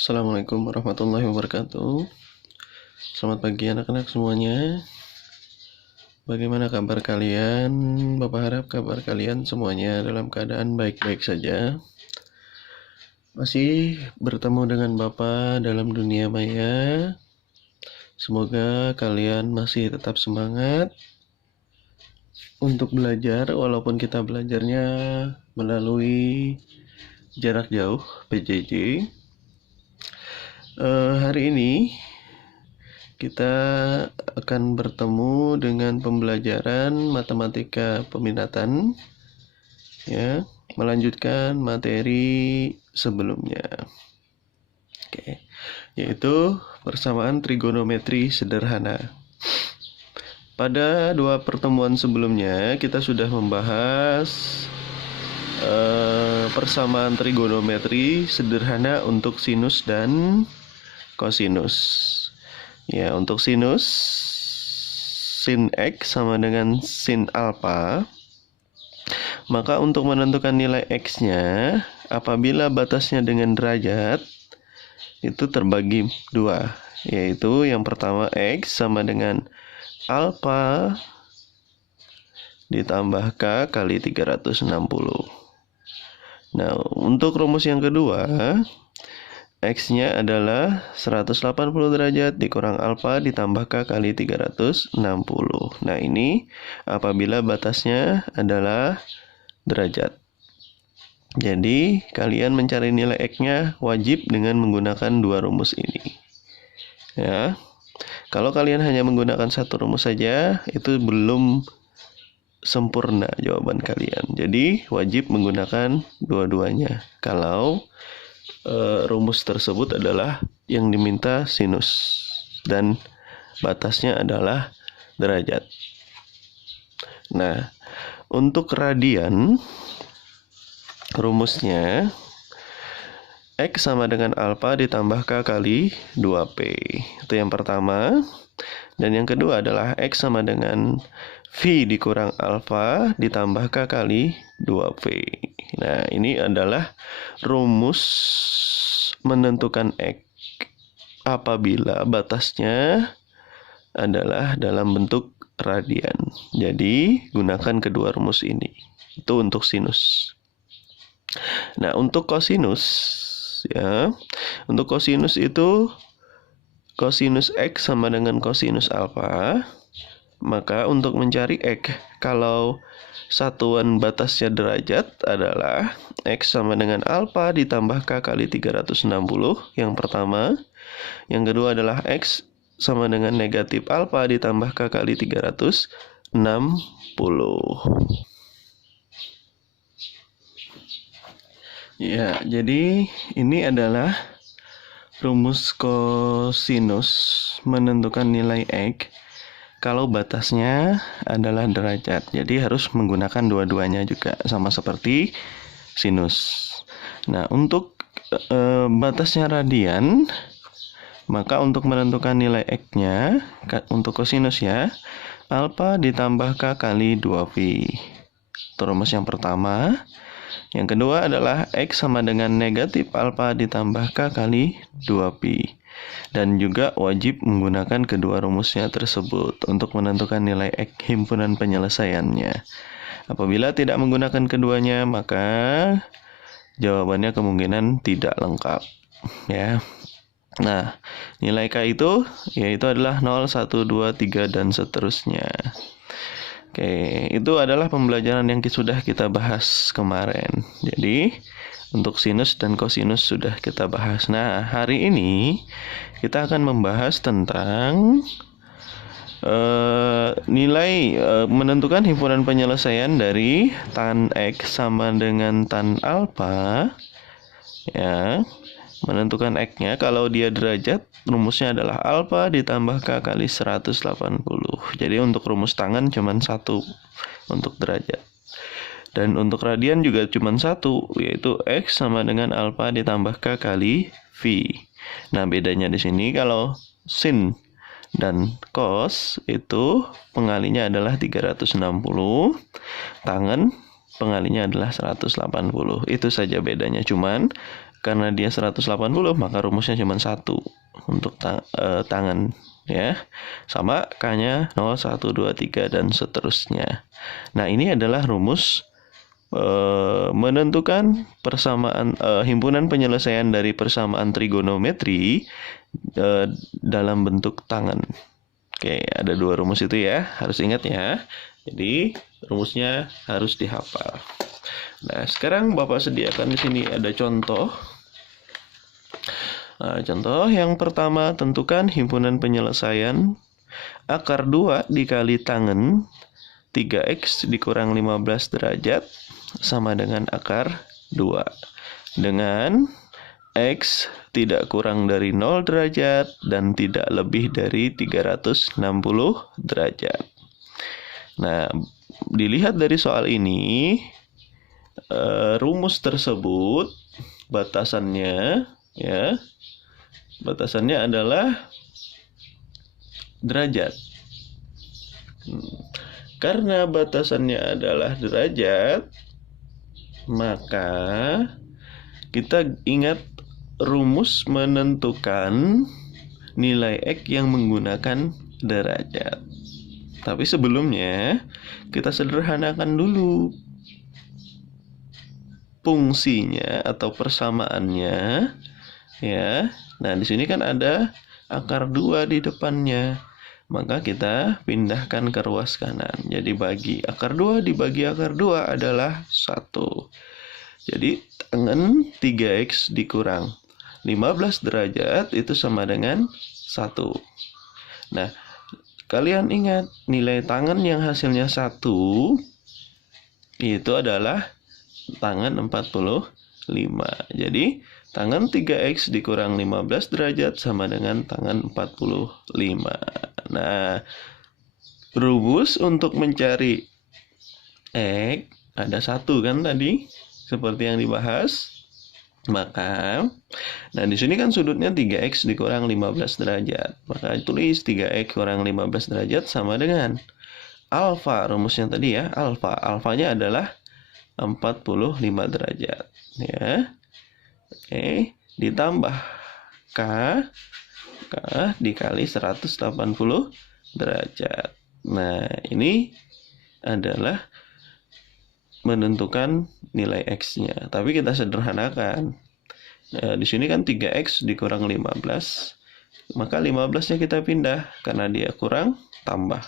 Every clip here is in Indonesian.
Assalamualaikum warahmatullahi wabarakatuh. Selamat pagi anak-anak semuanya. Bagaimana kabar kalian? Bapak harap kabar kalian semuanya dalam keadaan baik-baik saja. Masih bertemu dengan Bapak dalam dunia maya. Semoga kalian masih tetap semangat untuk belajar, walaupun kita belajarnya melalui jarak jauh PJJ. Hari ini kita akan bertemu dengan pembelajaran matematika peminatan, ya, melanjutkan materi sebelumnya. Oke, yaitu persamaan trigonometri sederhana. Pada dua pertemuan sebelumnya kita sudah membahas persamaan trigonometri sederhana untuk sinus dan kosinus. Ya, untuk sinus, sin X sama dengan sin alfa. Maka untuk menentukan nilai X-nya, apabila batasnya dengan derajat, itu terbagi dua. Yaitu yang pertama X sama dengan alfa ditambah K kali 360. Nah, untuk rumus yang kedua, X-nya adalah 180 derajat dikurang alfa ditambah K kali 360. Nah, ini apabila batasnya adalah derajat. Jadi, kalian mencari nilai X-nya wajib dengan menggunakan dua rumus ini. Ya. Kalau kalian hanya menggunakan satu rumus saja, itu belum sempurna jawaban kalian. Jadi, wajib menggunakan dua-duanya. Kalau rumus tersebut adalah yang diminta sinus dan batasnya adalah derajat. Nah, untuk radian rumusnya X sama dengan alfa ditambah K kali 2P. Itu yang pertama. Dan yang kedua adalah X sama dengan V dikurang alfa ditambah K kali 2P. Nah, ini adalah rumus menentukan X apabila batasnya adalah dalam bentuk radian. Jadi, gunakan kedua rumus ini. Itu untuk sinus. Nah, untuk kosinus, ya. Untuk kosinus itu kosinus X sama dengan kosinus alfa. Maka untuk mencari X, kalau satuan batasnya derajat adalah X sama dengan alfa ditambah K kali 360 yang pertama. Yang kedua adalah X sama dengan negatif alfa ditambah K kali 360. Ya, jadi ini adalah rumus kosinus menentukan nilai X kalau batasnya adalah derajat. Jadi harus menggunakan dua-duanya juga, sama seperti sinus. Nah, untuk batasnya radian, maka untuk menentukan nilai X-nya, untuk kosinus ya, alfa ditambah K kali 2Pi. Itu rumus yang pertama. Yang kedua adalah X sama dengan negatif alfa ditambah K kali 2Pi. Dan juga wajib menggunakan kedua rumusnya tersebut untuk menentukan nilai X himpunan penyelesaiannya. Apabila tidak menggunakan keduanya, maka jawabannya kemungkinan tidak lengkap. Ya. Nah, nilai K itu yaitu adalah 0, 1, 2, 3, dan seterusnya. Oke, itu adalah pembelajaran yang sudah kita bahas kemarin. Jadi, untuk sinus dan kosinus sudah kita bahas. Nah, hari ini kita akan membahas tentang nilai menentukan himpunan penyelesaian dari tan X sama dengan tan alfa. Ya, menentukan X-nya kalau dia derajat, rumusnya adalah alfa ditambah K kali 180. Jadi untuk rumus tangan cuma satu untuk derajat. Dan untuk radian juga cuma satu, yaitu X sama dengan alfa ditambah K kali V. Nah, bedanya di sini kalau sin dan cos itu pengalinya adalah 360, tangen pengalinya adalah 180. Itu saja bedanya, cuman karena dia 180, maka rumusnya cuma 1 untuk tangan ya. Sama K-nya 0, 1, 2, 3 dan seterusnya. Nah, ini adalah rumus menentukan persamaan himpunan penyelesaian dari persamaan trigonometri dalam bentuk tangan. Oke, ada 2 rumus itu ya, harus ingat ya. Jadi rumusnya harus dihafal. Nah, sekarang Bapak sediakan di sini ada contoh. Nah, contoh yang pertama, tentukan himpunan penyelesaian akar 2 dikali tangen 3x dikurang 15 derajat sama dengan akar 2. Dengan x tidak kurang dari 0 derajat dan tidak lebih dari 360 derajat. Nah, dilihat dari soal ini, rumus tersebut batasannya adalah derajat. Karena batasannya adalah derajat, maka kita ingat rumus menentukan nilai X yang menggunakan derajat. Tapi sebelumnya kita sederhanakan dulu fungsinya atau persamaannya ya. Nah, di sini kan ada akar 2 di depannya. Maka kita pindahkan ke ruas kanan. Jadi bagi akar 2 dibagi akar 2 adalah 1. Jadi tangen 3x dikurang 15 derajat itu sama dengan 1. Nah, kalian ingat nilai tangen yang hasilnya 1 itu adalah tangen 45. Jadi tangen 3x dikurang 15 derajat sama dengan tangen 45. Nah, rumus untuk mencari X ada 1 kan tadi, seperti yang dibahas. Maka, nah di sini kan sudutnya 3x dikurang 15 derajat. Maka tulis 3x kurang 15 derajat sama dengan alfa, rumusnya tadi ya, alfa. Alfanya adalah 45 derajat. Ya. Oke, ditambah K dikali 180 derajat. Nah, ini adalah menentukan nilai X-nya. Tapi kita sederhanakan. Nah, di sini kan 3X dikurang 15. Maka 15-nya kita pindah. Karena dia kurang, tambah.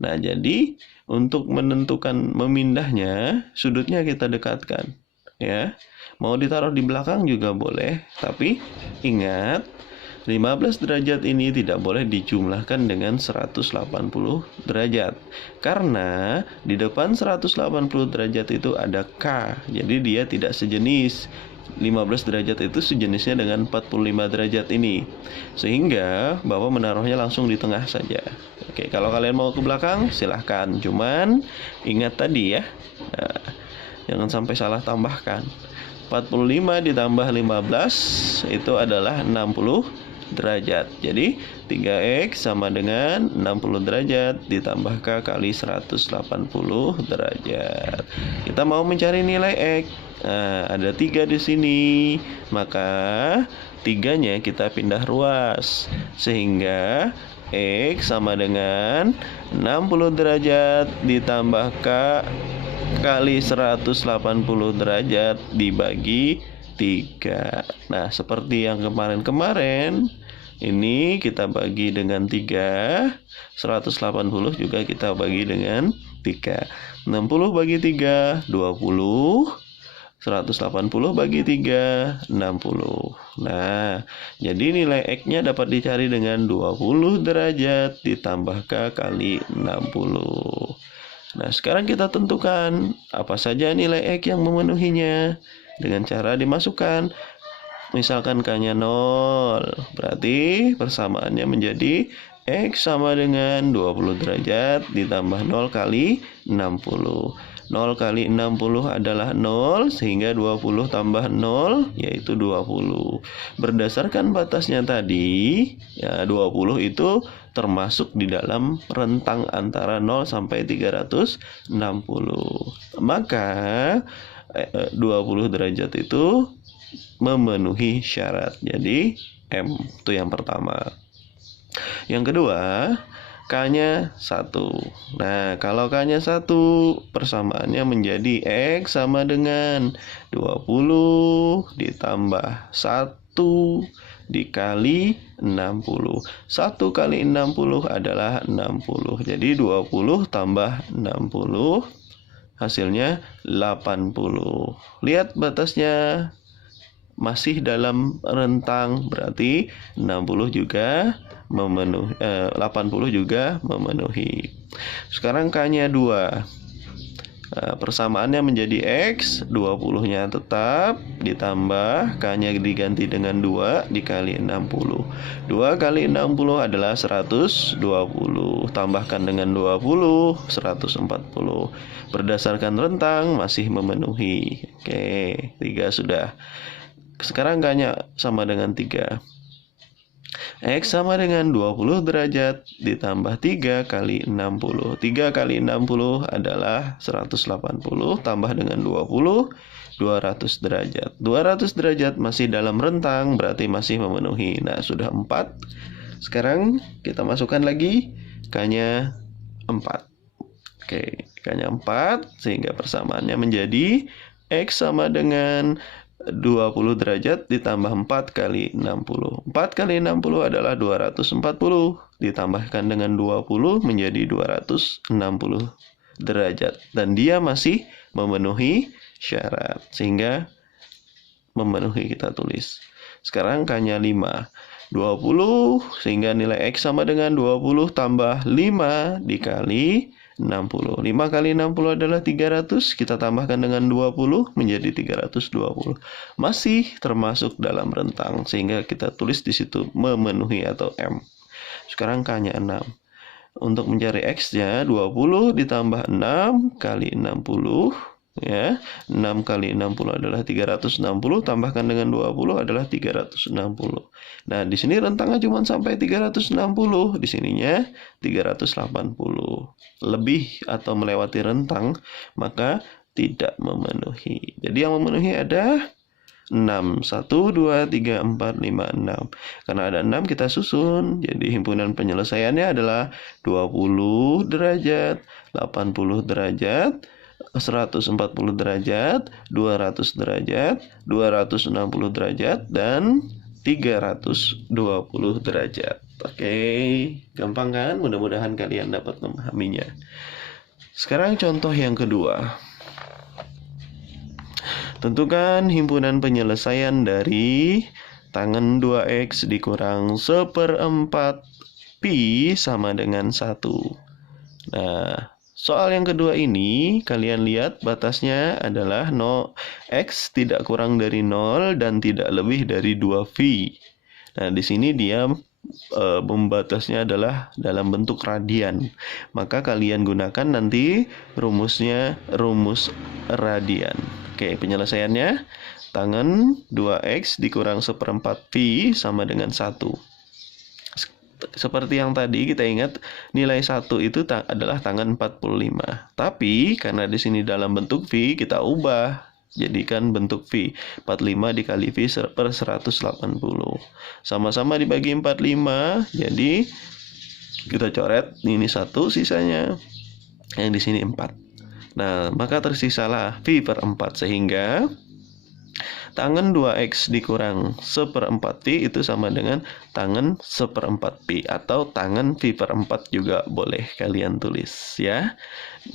Nah, jadi untuk menentukan memindahnya, sudutnya kita dekatkan. Ya, mau ditaruh di belakang juga boleh. Tapi ingat, 15 derajat ini tidak boleh dijumlahkan dengan 180 derajat. Karena di depan 180 derajat itu ada K. Jadi dia tidak sejenis. 15 derajat itu sejenisnya dengan 45 derajat ini. Sehingga Bapak menaruhnya langsung di tengah saja. Oke, kalau kalian mau ke belakang silahkan. Cuman ingat tadi ya. Nah, jangan sampai salah tambahkan. 45 ditambah 15 itu adalah 60 derajat. Jadi 3x sama dengan 60 derajat ditambah K kali 180 derajat. Kita mau mencari nilai X. Nah, ada 3 di sini. Maka 3-nya kita pindah ruas. Sehingga X sama dengan 60 derajat ditambah K kali 180 derajat dibagi 3. Nah, seperti yang kemarin-kemarin, ini kita bagi dengan 3. 180 juga kita bagi dengan 3. 60 bagi 3, 20. 180 bagi 3, 60. Nah, jadi nilai X-nya dapat dicari dengan 20 derajat ditambah K kali 60. Nah, sekarang kita tentukan apa saja nilai X yang memenuhinya dengan cara dimasukkan. Misalkan K-nya 0, berarti persamaannya menjadi X sama dengan 20 derajat ditambah 0 kali 60. 0 kali 60 adalah 0, sehingga 20 tambah 0 yaitu 20. Berdasarkan batasnya tadi, ya 20 itu termasuk di dalam rentang antara 0 sampai 360. Maka 20 derajat itu memenuhi syarat. Jadi M itu yang pertama. Yang kedua, K-nya 1. Nah, kalau K-nya 1, persamaannya menjadi X sama dengan 20 ditambah 1 dikali 60. 1 kali 60 adalah 60. Jadi 20 tambah 60 hasilnya 80. Lihat batasnya masih dalam rentang, berarti 60 juga memenuhi, 80 juga memenuhi. Sekarang K-nya 2. Persamaannya menjadi X, 20-nya tetap ditambah K-nya diganti dengan 2 dikali 60. 2 kali 60 adalah 120. Tambahkan dengan 20, 140. Berdasarkan rentang masih memenuhi. Oke, 3 sudah. Sekarang K-nya sama dengan 3. X sama dengan 20 derajat ditambah 3 kali 60. 3 kali 60 adalah 180 tambah dengan 20, 200 derajat. 200 derajat masih dalam rentang, berarti masih memenuhi. Nah, sudah 4. Sekarang kita masukkan lagi K-nya 4. Oke, K-nya 4 sehingga persamaannya menjadi X sama dengan 20 derajat ditambah 4 kali 60. 4 kali 60 adalah 240. Ditambahkan dengan 20 menjadi 260 derajat. Dan dia masih memenuhi syarat. Sehingga memenuhi kita tulis. Sekarang K-nya 5. 20 sehingga nilai X sama dengan 20 tambah 5 dikali 60. 5 kali 60 adalah 300. Kita tambahkan dengan 20 menjadi 320. Masih termasuk dalam rentang sehingga kita tulis di situ memenuhi atau M. Sekarang K-nya 6. Untuk mencari X-nya 20 ditambah 6 kali 60 ya. 6 kali 60 adalah 360, tambahkan dengan 20 adalah 360. Nah, di sini rentangnya cuma sampai 360, di sininya 380. Lebih atau melewati rentang maka tidak memenuhi. Jadi yang memenuhi ada 6. 1, 2, 3, 4, 5, 6. Karena ada 6 kita susun. Jadi himpunan penyelesaiannya adalah 20 derajat, 80 derajat, 140 derajat, 200 derajat, 260 derajat, dan 320 derajat. Oke, gampang kan? Mudah-mudahan kalian dapat memahaminya. Sekarang contoh yang kedua. Tentukan himpunan penyelesaian dari tangen 2X dikurang 1/4 Pi sama dengan 1. Nah, soal yang kedua ini, kalian lihat batasnya adalah X tidak kurang dari 0 dan tidak lebih dari 2V. Nah, di sini dia membatasnya adalah dalam bentuk radian. Maka kalian gunakan nanti rumusnya rumus radian. Oke, penyelesaiannya tangen 2X dikurang 1/4 Pi sama dengan 1. Seperti yang tadi kita ingat nilai 1 itu adalah tangen 45. Tapi karena di sini dalam bentuk V kita ubah jadikan bentuk V. 45 dikali V per 180. Sama-sama dibagi 45, jadi kita coret ini 1 sisanya. Yang di sini 4. Nah, maka tersisalah V per 4 sehingga tangen 2X dikurang 1/4 Pi itu sama dengan tangen 1/4 Pi atau tangen V per 4 juga boleh kalian tulis ya.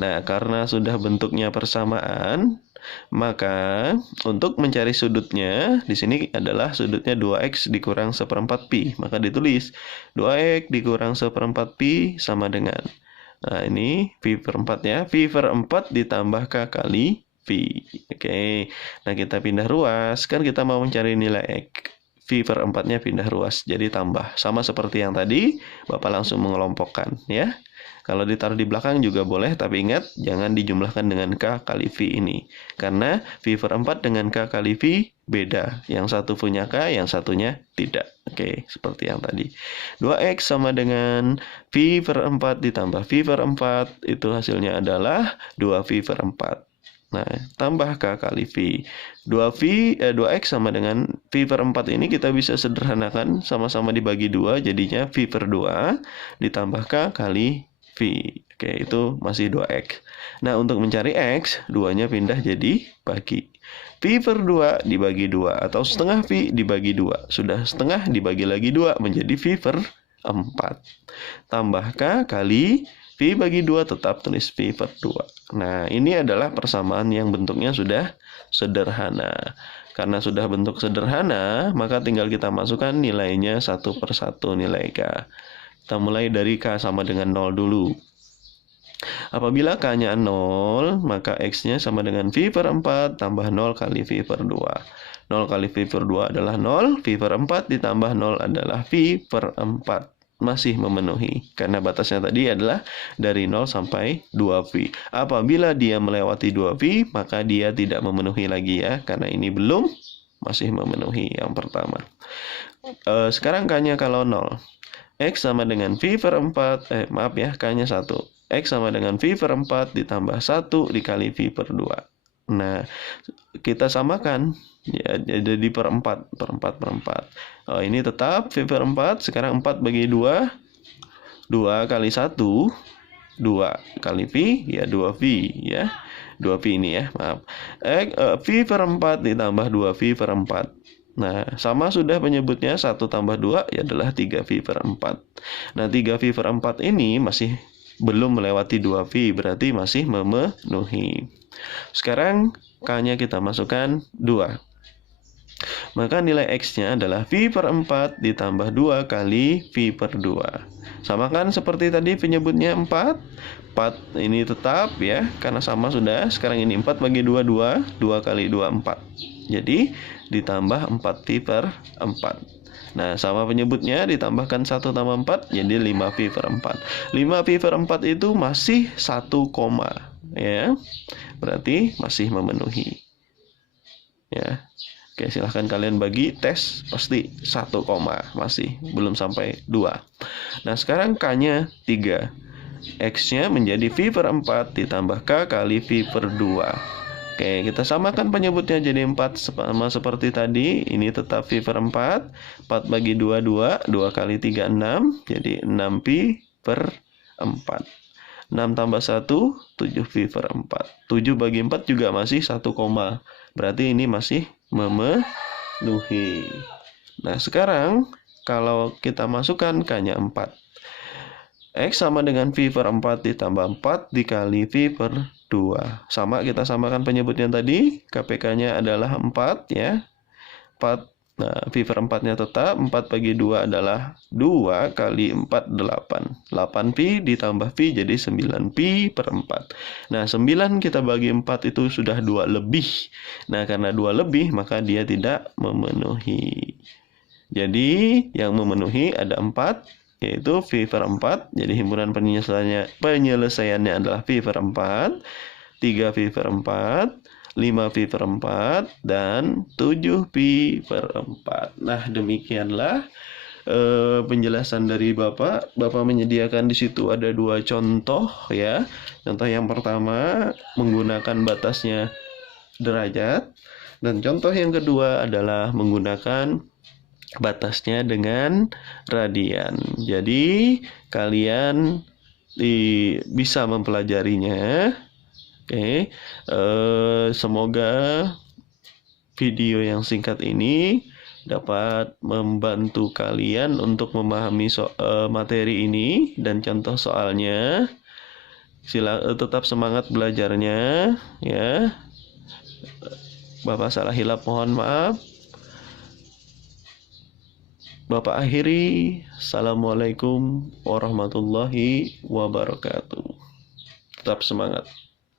Nah, karena sudah bentuknya persamaan, maka untuk mencari sudutnya di sini adalah sudutnya 2X dikurang 1/4 Pi. Maka ditulis 2X dikurang 1/4 Pi sama dengan, nah ini V per 4 ya, V per 4 ditambah K kali V. Oke, nah kita pindah ruas, kan kita mau mencari nilai X. V per 4-nya pindah ruas, jadi tambah. Sama seperti yang tadi, Bapak langsung mengelompokkan ya. Kalau ditaruh di belakang juga boleh, tapi ingat jangan dijumlahkan dengan K kali V ini. Karena V per 4 dengan K kali V beda. Yang satu punya K, yang satunya tidak. Oke, seperti yang tadi. 2X sama dengan V per 4 ditambah V per 4. Itu hasilnya adalah 2V per 4. Nah, tambah K kali V. 2X sama dengan V per 4 ini kita bisa sederhanakan, sama-sama dibagi 2, jadinya V per 2 ditambah K kali V. Oke, itu masih 2X. Nah, untuk mencari X, 2-nya pindah jadi bagi. V per 2 dibagi 2, atau setengah V dibagi 2. Sudah setengah dibagi lagi 2, menjadi V per 4. Tambah K kali V bagi 2, tetap tulis V per 2. Nah, ini adalah persamaan yang bentuknya sudah sederhana. Karena sudah bentuk sederhana, maka tinggal kita masukkan nilainya satu per satu nilai K. Kita mulai dari K sama dengan 0 dulu. Apabila K-nya 0, maka X-nya sama dengan V per 4 tambah 0 kali V per 2. 0 kali V per 2 adalah 0, V per 4 ditambah 0 adalah V per 4. Masih memenuhi, karena batasnya tadi adalah dari 0 sampai 2V. Apabila dia melewati 2V, maka dia tidak memenuhi lagi ya, karena ini belum masih memenuhi yang pertama. Sekarang K-nya kalau 0. X sama dengan V per 4, K-nya 1. X sama dengan V per 4 ditambah 1 dikali V per 2. Nah, kita samakan. Ya, jadi per 4. Ini tetap V per 4. Sekarang 4 bagi 2. 2 kali 1. 2 kali V, ya 2V ya. 2V ini ya, maaf. V per 4 ditambah 2V per 4. Nah, sama sudah penyebutnya, 1 tambah 2 ya adalah 3V per 4. Nah, 3V per 4 ini masih belum melewati 2V, berarti masih memenuhi. Sekarang K-nya kita masukkan 2. Maka nilai X-nya adalah V per 4 ditambah 2 kali V per 2. Sama kan seperti tadi penyebutnya 4. 4 ini tetap ya, karena sama sudah. Sekarang ini 4 bagi 2, 2. 2 kali 2, 4. Jadi ditambah 4V per 4. Nah, sama penyebutnya, ditambahkan 1 tambah 4, jadi 5V per 4. 5V per 4 itu masih 1 koma. Ya, berarti masih memenuhi. Ya. Oke, silahkan kalian bagi tes, pasti 1 koma, masih belum sampai 2. Nah, sekarang K-nya 3. X-nya menjadi V per 4 ditambah K kali V per 2. Oke, kita samakan penyebutnya jadi 4 sama seperti tadi. Ini tetap V per 4. 4 bagi 2, 2. 2 kali 3, 6. Jadi 6V per 4. 6 tambah 1, 7V per 4. 7 bagi 4 juga masih 1 koma. Berarti ini masih memenuhi. Nah, sekarang kalau kita masukkan K-nya 4. X sama dengan V per 4 ditambah 4 dikali V per 2. Sama, kita samakan penyebutnya tadi. KPK-nya adalah 4 ya. 4. Nah, V per 4-nya tetap. 4 bagi 2 adalah 2 kali 4, 8. 8V ditambah V jadi 9V per 4. Nah, 9 kita bagi 4 itu sudah 2 lebih. Nah, karena 2 lebih, maka dia tidak memenuhi. Jadi, yang memenuhi ada 4. Yaitu V per 4, jadi himpunan penyelesaiannya adalah V per 4, 3V per 4, 5V per 4, dan 7V per 4. Nah, demikianlah penjelasan dari Bapak. Bapak menyediakan di situ ada 2 contoh ya. Contoh yang pertama menggunakan batasnya derajat, dan contoh yang kedua adalah menggunakan batasnya dengan radian. Jadi kalian bisa mempelajarinya. Oke, semoga video yang singkat ini dapat membantu kalian untuk memahami materi ini dan contoh soalnya. Tetap semangat belajarnya ya. Bapak salah hilap mohon maaf. Bapak akhiri, Assalamualaikum warahmatullahi wabarakatuh. Tetap semangat.